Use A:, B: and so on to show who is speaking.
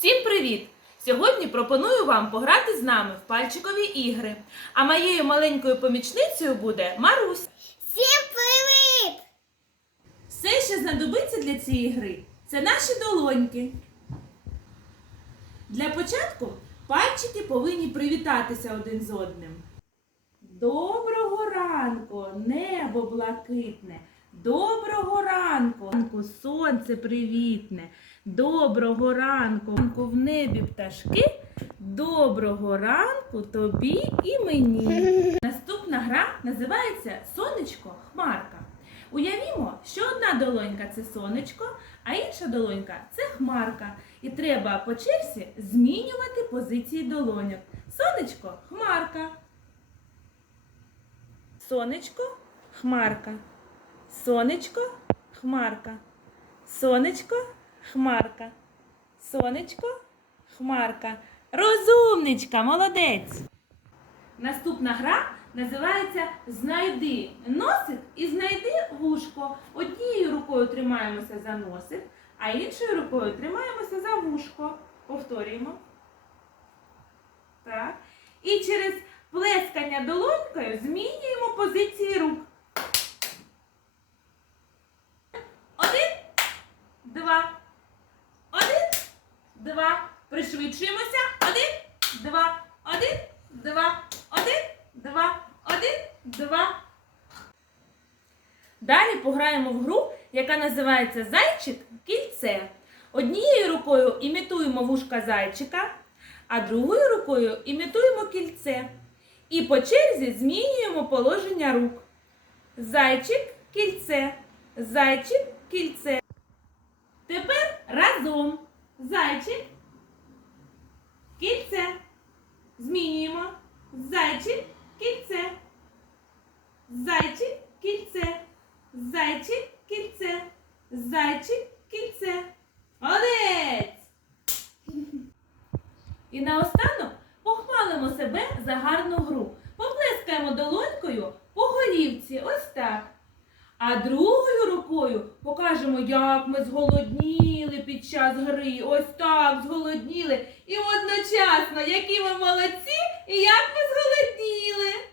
A: Всім привіт! Сьогодні пропоную вам пограти з нами в пальчикові ігри. А моєю маленькою помічницею буде Марусь.
B: Всім привіт!
A: Все, що знадобиться для цієї гри, це наші долоньки. Для початку пальчики повинні привітатися один з одним. Доброго ранку, небо блакитне. Доброго ранку, ранку сонце привітне. Доброго ранку, ранку в небі пташки. Доброго ранку тобі і мені. Наступна гра називається Сонечко Хмарка. Уявімо, що одна долонька це сонечко, а інша долонька це хмарка. І треба по черзі змінювати позиції долоньок. Сонечко хмарка. Сонечко хмарка. Сонечко хмарка. Сонечко хмарка. Сонечко хмарка. Розумничка, молодець. Наступна гра називається Знайди носик і знайди вушко. Однією рукою тримаємося за носик, а іншою рукою тримаємося за вушко. Повторюємо. Так. І через плескання долонькою змінюємо позиції рук. Один, два. Один, два. Пришвидшуємося. Один, два, один, два, один, два, один, два. Далі пограємо в гру, яка називається Зайчик кільце. Однією рукою імітуємо вушка зайчика, а другою рукою імітуємо кільце. І по черзі змінюємо положення рук. Зайчик кільце. Зайчик кільце. Тепер разом. Зайчик. Кільце. Змінюємо. Зайчик, кільце. Зайчик, кільце. Зайчик, кільце. Зайчик, кільце. Молодець! І наостанок похвалимо себе за гарну гру. Поплескаємо долонькою по голівці. А другою рукою покажемо, як ми зголодніли під час гри. Ось так зголодніли. І одночасно, які ми молодці і як ми зголодніли.